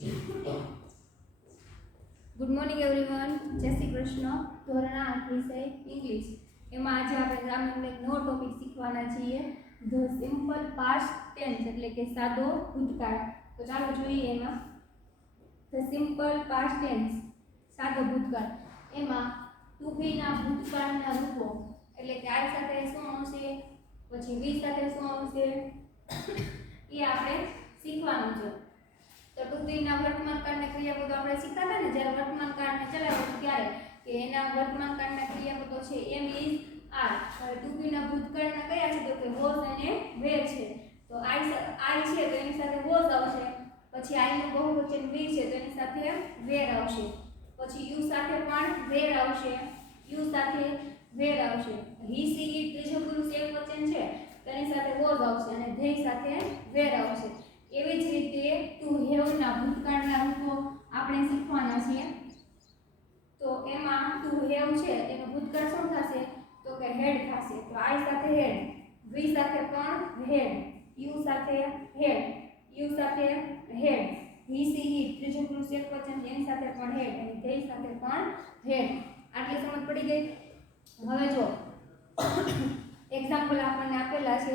Good morning everyone, જય શ્રી કૃષ્ણ. ધોરણ 8 વિષય ઇંગ્લિશ. એમાં આજે આપણે ગ્રામરનો એક નવો ટોપિક શીખવાના છીએ, ધ સિમ્પલ પાસ્ટ ટેન્સ, એટલે કે સાદો ભૂતકાળ. તો ચાલો જોઈએ એમાં. ધ સિમ્પલ પાસ્ટ ટેન્સ, સાદો ભૂતકાળ. એમાં ટુ બીના ભૂતકાળના રૂપો, એટલે કે આઈ સાથે શું આવશે, પછી વી સાથે શું આવશે, એ આપણે શીખવાનું છે. તો ટુ બીના વર્તમાન કાળના ક્રિયાપદો આપણે શીખતા હતા ને, જ્યારે વર્તમાન કાળને ચલાવ્યું ત્યારે, કે એના વર્તમાન કાળના ક્રિયાપદો છે એમ ઇઝ આર. હવે ટુ બીના ભૂતકાળના કયા છે, તો કે વોઝ અને વેર છે. તો આઈ છે તો એની સાથે વોઝ આવશે, પછી આઈનું બહુવચન વી છે તો એની સાથે વેર આવશે, પછી યુ સાથે પણ વેર આવશે, યુ સાથે વેર આવશે. હી સી ઇટ ત્રીજો પુરુષ એકવચન છે તો એની સાથે વોઝ આવશે અને ધે સાથે વેર આવશે. એવી જ રીતે ટુ હેવ ના ભૂતકાળના રૂપો આપણે શીખવાના છીએ. તો એમાં ટુ હેવ છે એનો ભૂતકાળ શું થશે, તો કે હેડ થશે. તો આઈ સાથે હેડ, વી સાથે પણ હેડ, યુ સાથે હેડ, યુ સાથે હેડ, હી સી ઇટ ત્રીજો પુરુષ એકવચન એની સાથે પણ હેડ અને ધે સાથે પણ હેડ. આટલી સમજ પડી ગઈ. હવે જો એક્ઝામ્પલ આપણને આપેલા છે.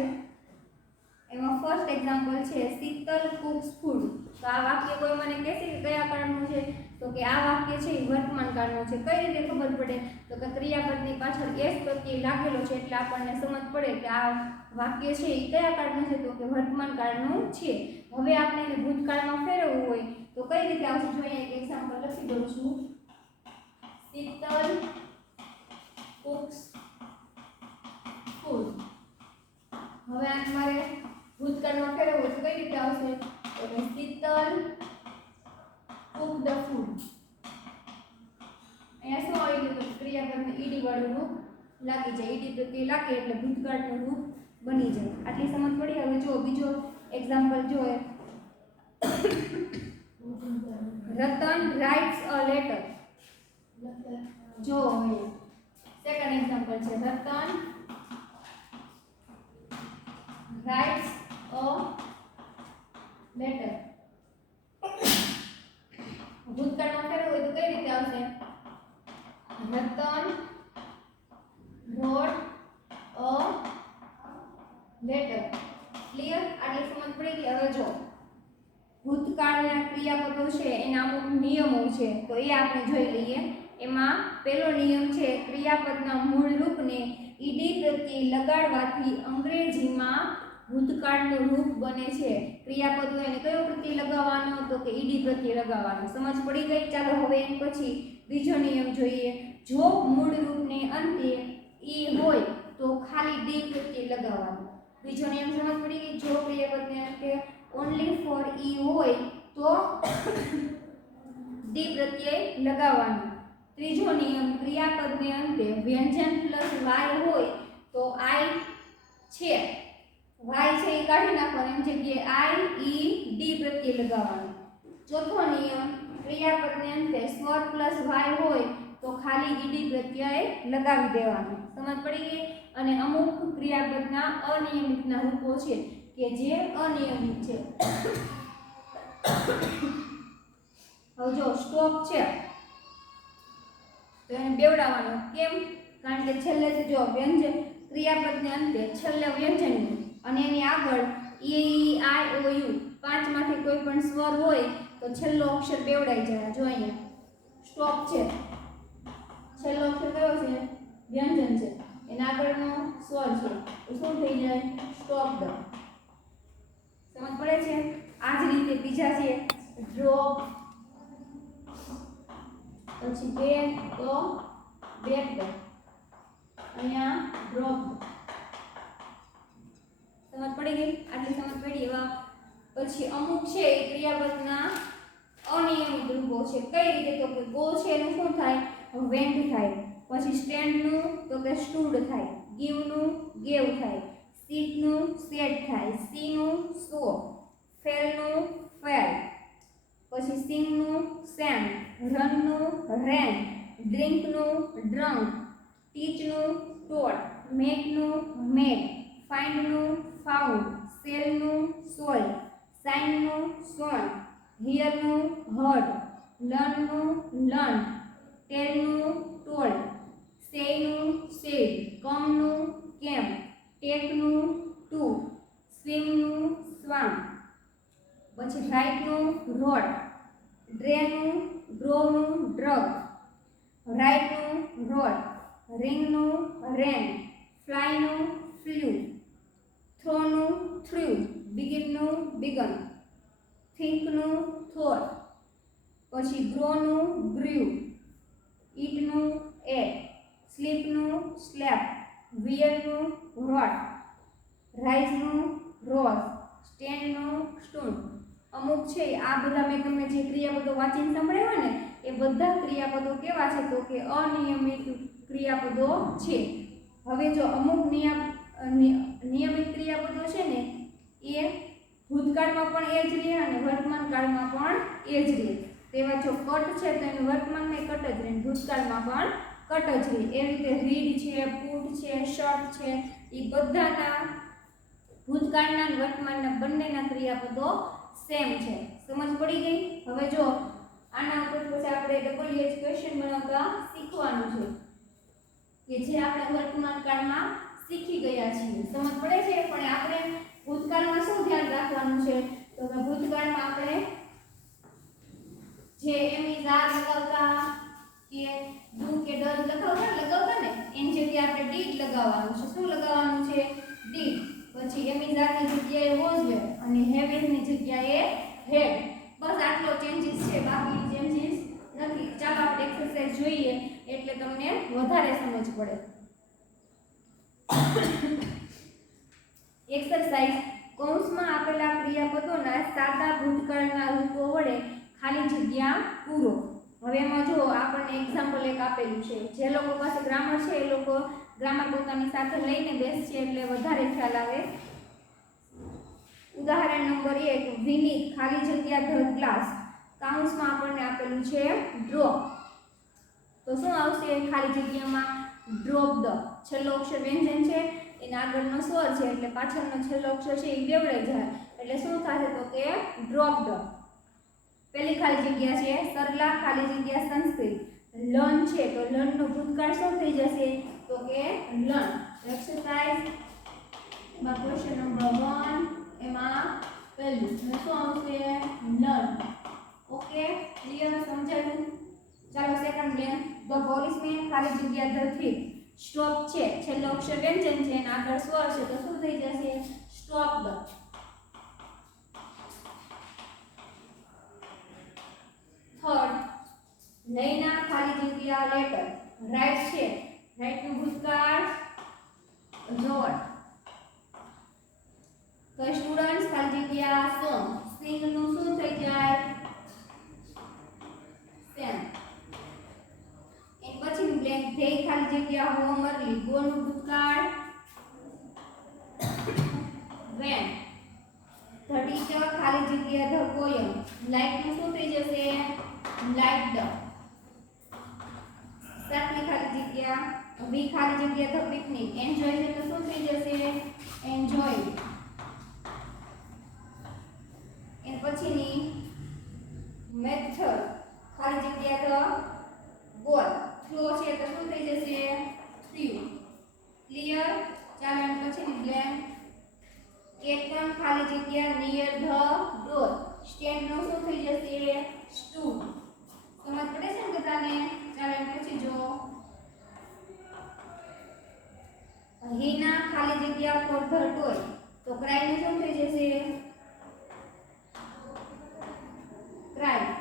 એમાં ફર્સ્ટ એક્ઝામ્પલ છે શીતલ કુક્સ ફૂડ. તો આ વાક્ય કોઈ મને કહેશે કે કયા કાળનું છે, તો કે આ વાક્ય છે એ વર્તમાન કાળનું છે. કઈ રીતે ખબર પડે, તો કે ક્રિયાપદની પાછળ એસ પ્રત્યય લાગેલો છે એટલે આપણને સમજ પડે કે આ વાક્ય છે એ કયા કાળનું છે, તો કે વર્તમાન કાળનું છે. હવે આપણે એને ભૂતકાળમાં ફેરવવું હોય તો કઈ રીતે આવશે, જોઈએ એક એક્ઝામ્પલ લખી દઉં છું. Sheetal cooks food. હવે આ તમારે ભૂતકાળમાં ફેરવવું તો કઈ રીતે આવશે, તો કે શીતલ કુક ધ ફૂડ. અહીંયા શું આવી ગયું, તો ક્રિયાપદને ઈડી વાળું રૂપ લાગી જાય. ઈડી પ્રત્યે લાગે એટલે ભૂતકાળનું રૂપ બની જાય. આટલી સમજ પડી. હવે જો બીજો એક્ઝામ્પલ જોઈએ. Ratan writes a letter. જો સેકન્ડ એક્ઝામ્પલ છે રતન writes a letter. ભૂતકાળમાં ફેરવવું હોય તો કઈ રીતે આવશે, Ratan wrote a letter. Clear? આટલી સમજ પડી ગઈ. હવે જો ભૂતકાળના ક્રિયાપદો છે એના અમુક નિયમો છે તો એ આપણે જોઈ લઈએ. એમાં પહેલો નિયમ છે ક્રિયાપદના મૂળ રૂપને ઈડી પ્રત્યે લગાડવાથી અંગ્રેજીમાં ભૂતકાળનું રૂપ બને છે. ક્રિયાપદ હોય એને કયો પ્રત્યય લગાવવાનો, તો કે ઈડી પ્રત્યય લગાવવાનો. સમજ પડી ગઈ. ચાલો હવે એન પછી બીજો નિયમ જોઈએ. જો મૂળ રૂપને અંતે ઈ હોય તો ખાલી ડી પ્રત્યય લગાવવાનો. બીજો નિયમ સમજ પડી ગઈ. જો ક્રિયાપદને અંતે ઓન્લી ફોર ઈ હોય તો ડી પ્રત્યય લગાવવાનો. ત્રીજો નિયમ ક્રિયાપદને અંતે વ્યંજન પ્લસ વાય હોય તો આઈ છે, વાય છે એ કાઢી નાખવાનો, એમ જગ્યાએ આઈ ઈ ડી પ્રત્યય લગાવવાનો. ચોથો નિયમ ક્રિયાપદને અંતે સ્વર પ્લસ વાય હોય તો ખાલી ઈડી પ્રત્યય લગાવી દેવાનો. સમજ પડી ગઈ. અને અમુક ક્રિયાપદના અનિયમિતના રૂપો છે કે જે અનિયમિત છે. હવે જો સ્ટોપ છે તો એને બેવડાવવાનો. કેમ? કારણ કે છેલ્લે જો વ્યંજન ક્રિયાપદને અંતે છેલ્લે વ્યંજન અને એની આગળ ઈ આઈ ઓ યુ પાંચમાંથી કોઈ પણ સ્વર હોય તો છેલ્લો અક્ષર બેવડાઈ જાય. જો અહીંયા સ્ટોપ છે, છેલ્લો અક્ષર કયો છે, વ્યંજન છે, એના આગળનો સ્વર છે તો શું થઈ જાય, સ્ટોપ. સમજ પડે છે? આ જ રીતે બીજા છે ડ્રોપ, પછી બેક તો બેક, અહીંયા ડ્રોપ. સમજ પડી ગઈ. આટલી સમજ પડી. એવા પછી અમુક છે એ ક્રિયાપદના અનિયમિત રૂપો છે. કઈ રીતે, તો કે ગો છે એનું શું થાય, વેન્ટ થાય. પછી સ્ટેન્ડ નું તો કે સ્ટૂડ થાય, ગીવ નું ગેવ થાય, સીટ નું સેટ થાય, સી નું સો, ફેલ નું ફેલ, પછી સિંગ નું સેમ, રન નું રેન, ડ્રિંક નું ડ્રંક, ટીચ નું ટોટ, મેક નું મેડ, ફાઇન્ડ નું ફાઉન્ડ, સેલ નું સોલ્ડ, સાઇન નું સોન, હિયર નું હર્ડ, લર્ન નું લર્ન, ટેલ નું ટોલ્ડ, સે નું સેડ, કમ નું કેમ, ટેક નું ટુ, સ્વિમ નું સ્વામ, પછી રાઇટ નું રોડ, ડ્રે નું ડ્રો નું ડ્રગ, રાઇટ નું રોડ, રિંગ નું રેન, ફ્લાય નું ફ્લ્યુ, થ્રો નું થ્રુ, બિગિન નું બિગન, થિંક નું થોટ, પછી ગ્રો નું ગ્રીવ, ઈટ નું એટ, સ્લીપ નું સ્લેપ, વિયર નું રોટ, રાઇઝ નું રોઝ, સ્ટેન્ડ નું સ્ટૂન. અમુક છે આ બધા મેં તમને જે ક્રિયાપદો વાંચીને સંભળાવ્યા ને એ બધા ક્રિયાપદો કેવા છે તો કે અનિયમિત ક્રિયાપદો છે. હવે જો અમુક નિયમિત ક્રિયાપદો છે ને એ ભૂતકાળમાં પણ એ જ રહે અને વર્તમાન કાળમાં પણ એ જ રહે. તેવા જો કટ છે તો એનું વર્તમાનમાં કટ જ રહે, ભૂતકાળમાં પણ કટ જ રહે. એ રીતે રીડ છે, પુટ છે, શર્ટ છે એ બધાના ભૂતકાળના અને વર્તમાનના બંનેના ક્રિયાપદો સેમ છે. સમજ પડી ગઈ? હવે જો આના ઉપર પછી આપણે ડબલ ક્વેશ્ચન બનાવતા શીખવાનું છે કે જે આપણે વર્તમાન કાળમાં શીખી ગયા છીએ. સમજ પડે છે? પણ આપણે ભૂતકાળમાં શું ધ્યાન રાખવાનું છે તો કે ભૂતકાળમાં આપણે જે એમ ઇઝ આર લગાવતા કે ડુ કે ડઝ લગાવતા ને એની જગ્યાએ આપણે ડીડ લગાવવાનું છે. શું લગાવવાનું છે? ડીડ. પછી એમ ઇઝ આર ની જગ્યાએ વોઝ વેર અને હેવ ઇઝ ની જગ્યાએ હેડ. બસ આટલો ચેન્જીસ છે, બાકી ચેન્જીસ નથી. ચાલો આપણે એક્સરસાઇઝ જોઈએ એટલે તમને વધારે સમજ પડે. એક્સરસાઇઝ કૌંસમાં આપેલા ક્રિયાપદોના સાદા ભૂતકાળના રૂપો વડે ખાલી જગ્યા પૂરો. હવે એમાં જો આપણને એક્ઝામ્પલ એક આપેલું છે. જે લોકો પાસે ગ્રામર છે એ લોકો ગ્રામર પોતાની સાથે લઈને બેસશે એટલે વધારે ખ્યાલ આવે. ઉદાહરણ નંબર 1 વિનીત ખાલી જગ્યા ધ ગ્લાસ. કૌંસમાં આપણને આપેલું છે ડ્રોપ. તો શું આવશે ખાલી જગ્યામાં? Drop the. છેલ્લો અક્ષર વ્યંજન છે એના આગળનો સ્વર છે એટલે પાછળનો છેલ્લો અક્ષર છે એ બેવડે જાય એટલે શું થશે તો કે ડ્રોપ ધ. પહેલી ખાલી જગ્યા છે સરલા ખાલી જગ્યા સંસ્કૃત. લર્ન છે તો લર્ન નો ભૂતકાળ શું થઈ જશે તો કે લર્ન. એક્સરસાઇઝ માં ક્વેશ્ચન નંબર 1 એમાં પહેલું શું આવશે? લર્ન. Okay, clear? સમજાયું? ચાલો સેકન્ડ લેન ધ પોલીસમેન ખાલી જગ્યા ધ થીફ. સ્ટોપ છે છેલ્લો અક્ષર વ્યંજન છે અને આગળ સ્વર છે તો શું થઈ જશે? Stop the. થર્ડ નૈના ખાલી જગ્યા લેટર. રાઈટ છે, રાઈટ નું ભૂતકાળ રોડ. તો સ્ટુડન્ટ્સ ખાલી જગ્યા સોંગ. સિંગ નું શું થઈ જાય? સેમ. પછી બ્લેન્ક ધે ખાલી જગ્યા હોમ અર્લી. ગો નું ભૂતકાળ વેન. ધ ટીચર ખાલી જગ્યા ધ પોયમ. લાઇટ નું શું થઈ જશે? Light the. સાતમી ખાલી જગ્યા વી ખાલી જગ્યા ધ પિકનિક. એન્જોય છે તો શું થઈ જશે? એન્જોય. એન પછીની મેથડ ખાલી જગ્યા ધ ગોલ. ફ્લો છે તો શું થઈ જશે? થ્યુ. ક્લિયર? ચાલો એન પછીની બ્લેન્ક કેટન ખાલી જગ્યા નિયર ધ ડોર. સ્ટેન્ડ નો શું થઈ જશે? સ્ટૂડ. સમજ પડે છે ને બધાને? ચાલો એમ પછી જો હીના ખાલી જગ્યા ફોર ધ ટોય. તો ક્રાય નું શું થઈ જશે? ક્રાય.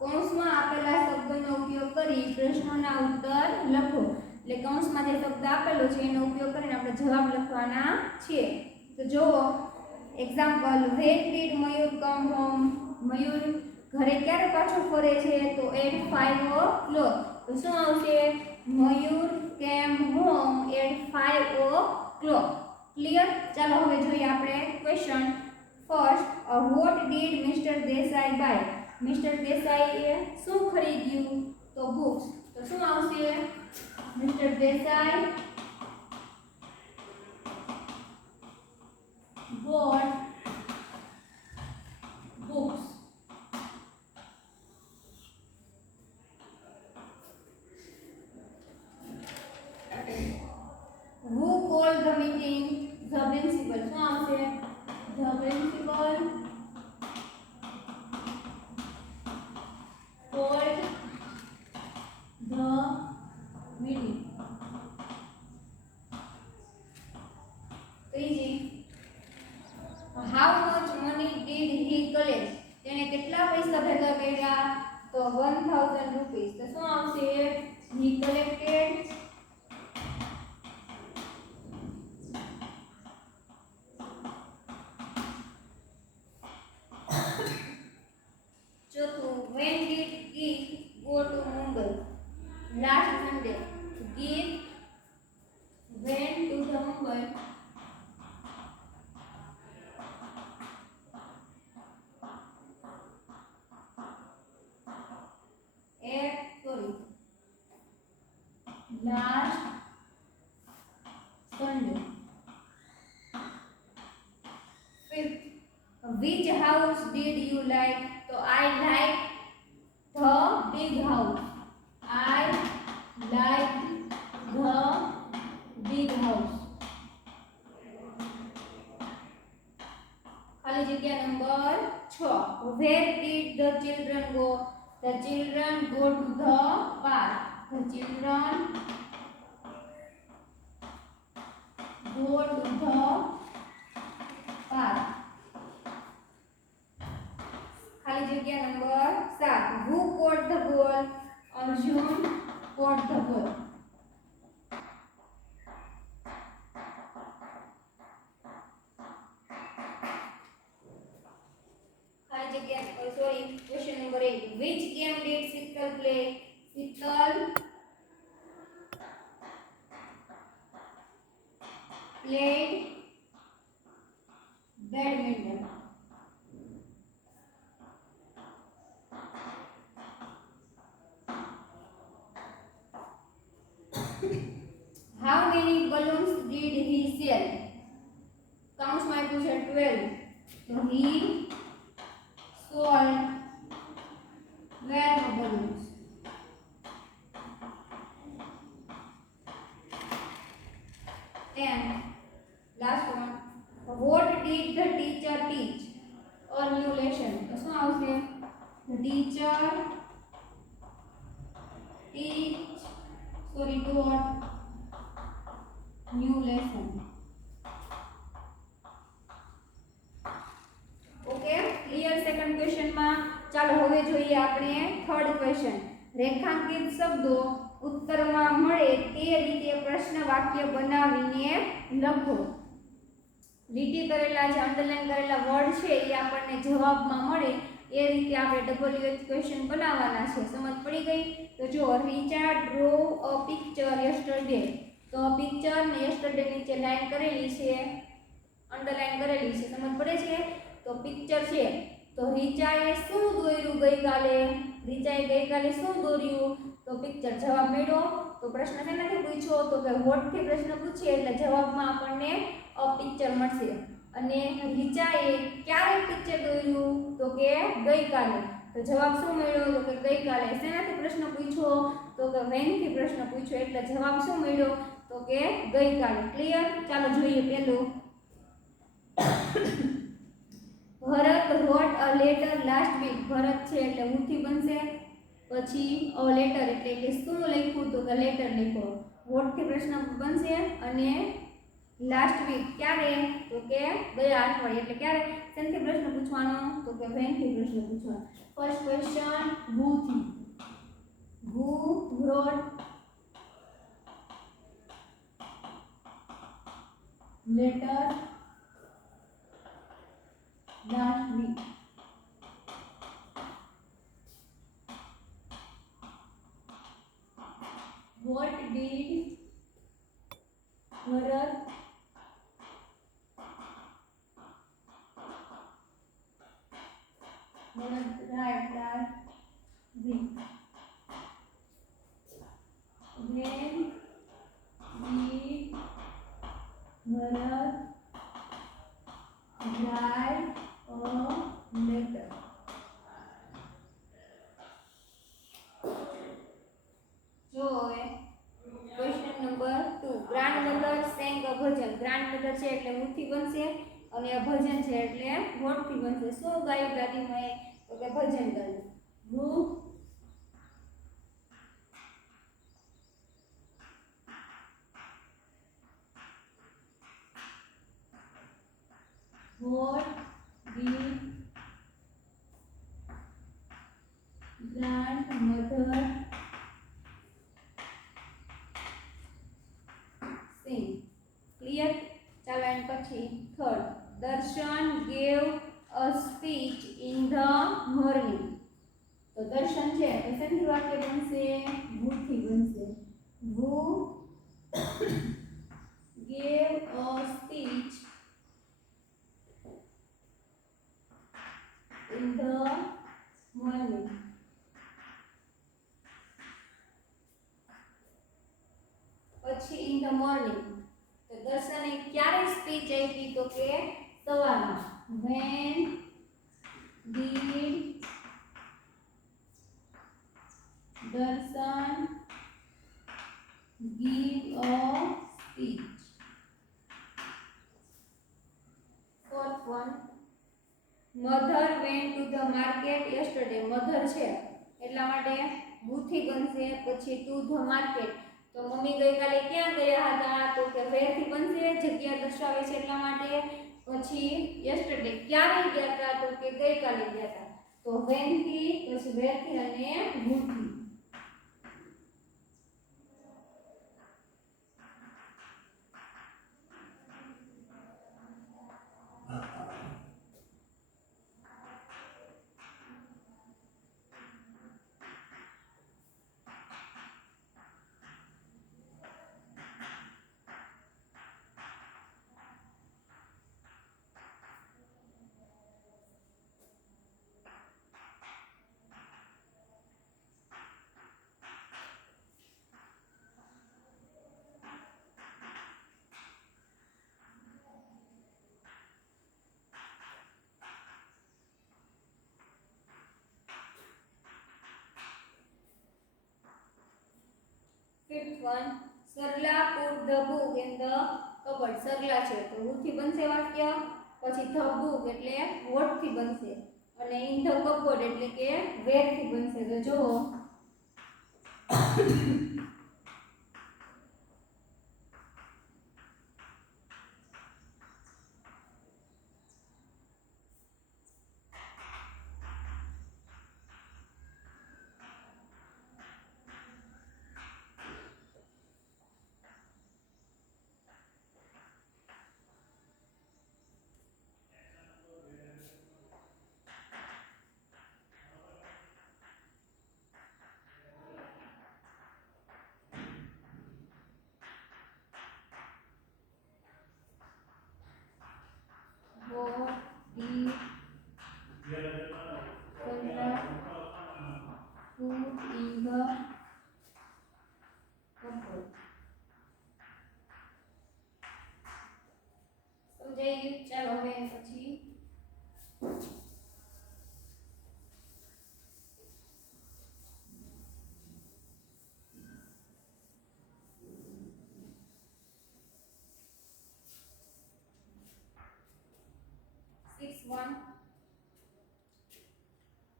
કૌંસમાં આપેલા શબ્દોનો ઉપયોગ કરી પ્રશ્નોના ઉત્તર લખો. એટલે કૌંસમાં જે શબ્દ આપેલો છે એનો ઉપયોગ કરીને આપણે જવાબ લખવાના છે. તો જુઓ example when did Mayur come home. Mayur ઘરે ક્યારે પાછો ફરે છે તો એટ 5 o'clock. તો શું આવશે? મયુર કેમ હોમ એટ 5 o'clock. ક્લિયર? ચાલો હવે જોઈએ આપણે question. First what did mister Desai buy. Mister દેસાઈએ શું ખરીદ્યું? તો બુક્સ. તો શું આવશે? Mister Desai bought books. Who called the meeting? The principal. શું આવશે? The principal called the meeting. ત્રીજી, how much money did he collect? તેને કેટલા પૈસા ભેગા કર્યા? તો 1000 rupees. તો શું આવશે? He collected ચોથું, when did Geet go to Mumbai? Last Sunday. Geet went to the Mumbai last Sunday. Fifth, which house did you like? So I like the big house. I like the big house. खाली जगह number 6. Where did the children go? The children go to the park. The children go to the park. खाली जगह number 7. Who caught the ball? Arjun caught the ball. खाली जगह sorry question number 8. Which game did Sital play? Sital played badminton. How many balloons did he sell? Counts my question 12. So he sold 12 balloons. And last one. What did the teacher teach? A new lesson. So how say the teacher taught new lesson. Okay clear second question में ચાલો હવે જોઈએ આપણે third question રેખાંકિત શબ્દો ઉત્તરમાં મળે તે રીતે પ્રશ્ન વાક્ય બનાવીને લખો લીટી કરેલા જે અંડરલાઈન કરેલા વર્ડ છે એ આપણને જવાબમાં મળે એ રીતે આપણે WH ક્વેશ્ચન બનાવવાના છે સમજ પડી ગઈ તો જો Richa draw a picture yesterday તો પિક્ચર ને યસ્ટરડે નીચે લાઈન કરેલી છે અંડરલાઈન કરેલી છે સમજ પડે છે તો પિક્ચર છે તો રીચાએ શું દોર્યું ગઈકાલે રીચાએ ગઈકાલે શું દોર્યું તો પિક્ચર જવાબ મળ્યો તો પ્રશ્ન શેનાથી પૂછ્યો તો કે વોટ થી પ્રશ્ન પૂછીએ એટલે જવાબમાં આપણને અ પિક્ચર મળશે અને રીચાએ ક્યારે પિક્ચર દોર્યું તો કે ગઈકાલે તો જવાબ શું મળ્યો તો કે ગઈકાલે શેનાથી પ્રશ્ન પૂછ્યો તો કે when થી પ્રશ્ન પૂછ્યો એટલે જવાબ શું મળ્યો તો કે ગઈકાલે ક્લિયર ચાલો જોઈએ પહેલું ભરત wrote a letter last week ભરત છે એટલે હું થી બનશે પછી a letter એટલે કે શું લખ્યું તો કે લેટર લખ્યો what થી પ્રશ્ન બનશે અને લાસ્ટ વીક ક્યારે તો કે ગયા અઠવાડિયે એટલે ક્યારે શેનાથી પ્રશ્ન પૂછવાનો તો કે when થી પ્રશ્ન પૂછવાનો ફર્સ્ટ ક્વેશ્ચન who થી who wrote letter last week what did Bharat write last week when did Bharat write a letter. જો question number 2 grandmother sang a Bhajan grandmother છે એટલે મુથી બનશે અને આ ભજન છે એટલે વોટથી બનશે શું ગાયું દાદીમાએ તો કે ભજન ગાયું who what did grandmother sing clear ચાલો એન્ડ પછી થર્ડ દર્શન gave a speech in the morning તો દર્શન છે તો શેથી વાક્ય બનશે ભૂથી બનશે who gave a speech in the morning પછી in the morning તો દર્શને ક્યારે સ્પીચ આપી તો કે સવારમાં when did દર્શન give a speech fourth one mother went to the market yesterday mother છે એટલા માટે બુથી બનશે પછી to the market તો મમ્મી ગઈકાલે ક્યાં ગયા હતા તો કે where થી બનશે જગ્યા દર્શાવે છે એટલા માટે પછી yesterday ક્યારે ગયા હતા તો કે ગઈકાલે ગયા હતા તો when થી પછી where થી અને who થી Fifth one, Sarla put the book in the cupboard. Sarla છે તો who થી બનશે વાક્ય પછી the book એટલે what થી બનશે અને in the cupboard એટલે કે where થી બનશે તો જો સમજાઈ ગયું ચાલો હવે પછી 6-1.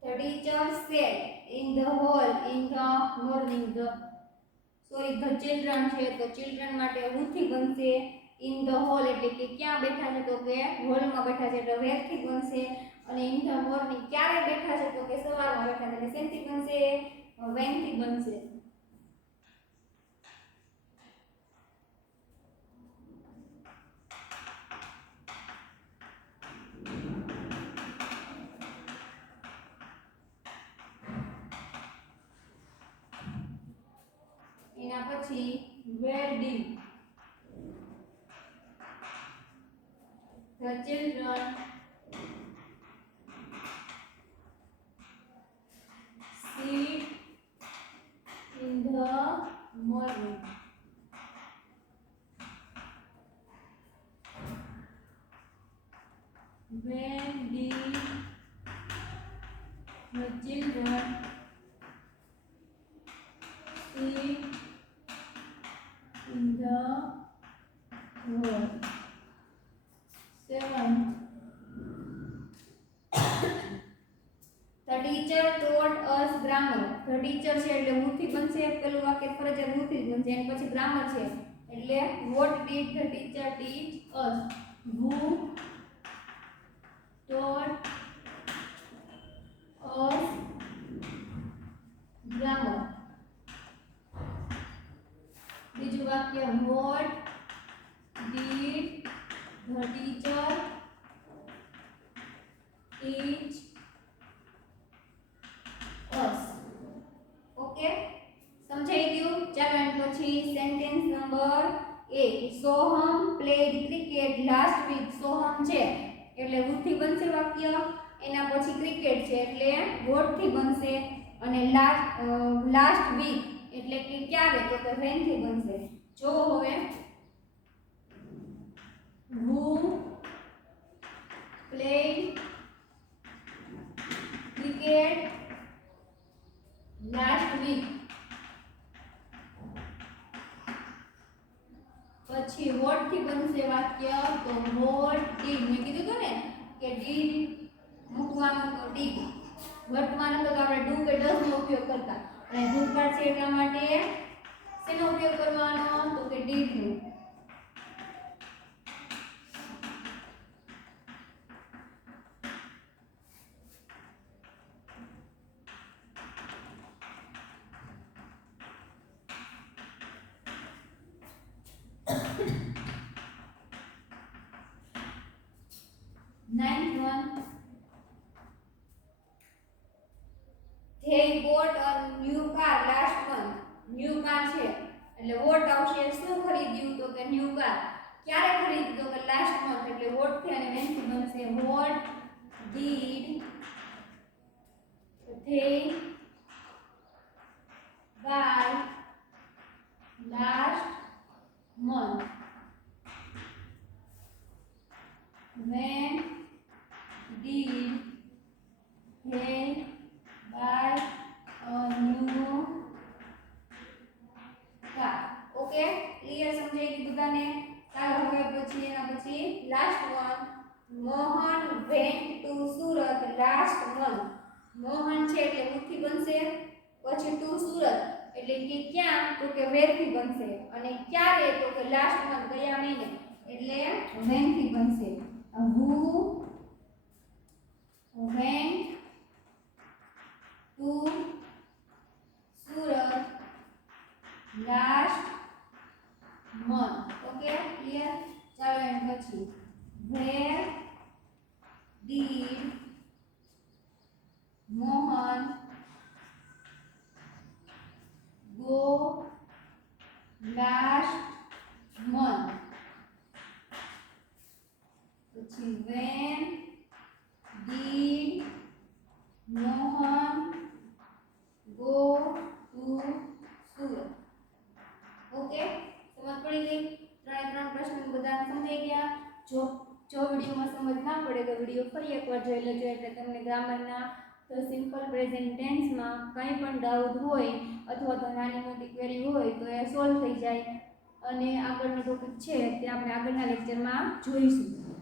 The teacher said in the hall in the morning. The children છે તો children માટે who થી બનશે in the hall એટલે કે ક્યાં બેઠા છે તો કે હોલ માં બેઠા છે એટલે where થી બનશે અને in the morning ક્યારે બેઠા છે તો કે સવારમાં બેઠા છે એટલે શેથી બનશે when થી બનશે. એના પછી where did the children sit in the morning. When did the children sit in the hall? 7. The teacher taught us grammar. The teacher છે એટલે who થી બનશે પેલું વાક્ય ફરજિયાત who થી જ બનશે એની પછી ગ્રામર છે એટલે what did the teacher teach us? Who taught us grammar? બીજું વાક્ય what did the teacher teach us? Okay સમજાઈ ગયું ચાલો એન્ડ પછી sentence number 1 Soham played cricket last week Soham છે એટલે who થી બનશે વાક્ય એના પછી ક્રિકેટ છે એટલે what થી બનશે અને લાસ્ટ વીક એટલે કે ક્યારે તો કે when થી બનશે જો હવે who played cricket last week પછી what થી બનશે વાક્ય તો what did મેં કીધું તો ને કે did મૂકવાનું તો did વર્તમાન હતો તો આપણે do કે does નો ઉપયોગ કરતા અને ભૂતકાળ છે એટલા માટે શેનો ઉપયોગ કરવાનો તો કે did no Ninth one. They bought a new car last month. New car છે એટલે what આવશે શું ખરીદ્યું તો કે new car ક્યારે ખરીદ્યું તો કે last month એટલે what થી અને when થી બનશે what did they buy last month? When did they buy a new car? Okay clear સમજાઈ ગયું બધાને ચાલો હવે પછી એના પછી last one Mohan went to Surat last month Mohan છે એટલે who થી બનશે પછી to સુરત એટલે કે ક્યાં તો કે where થી બનશે અને ક્યારે તો કે લાસ્ટ મંથ ગયા મહિને એટલે when થી બનશે who went to Surat last month. Okay, clear? ચાલો એમ પછી where did Mohan go last month? પછી when did Mohan go to Surat? Okay સમજ પડી ગઈ ત્રણ પ્રશ્નો બધા સમજાઈ ગયા જો વિડિયોમાં સમજ ના પડે તો વિડિયો ફરી એકવાર જોઈ લેજો એટલે તમને ગ્રામરના સિમ્પલ પ્રેઝન્ટ ટેન્સમાં કંઈ પણ ડાઉટ હોય અથવા તો નાની મોટી ક્વેરી હોય તો એ સોલ્વ થઈ જાય અને આગળનો ટોપિક છે તે આપણે આગળના લેક્ચરમાં જોઈશું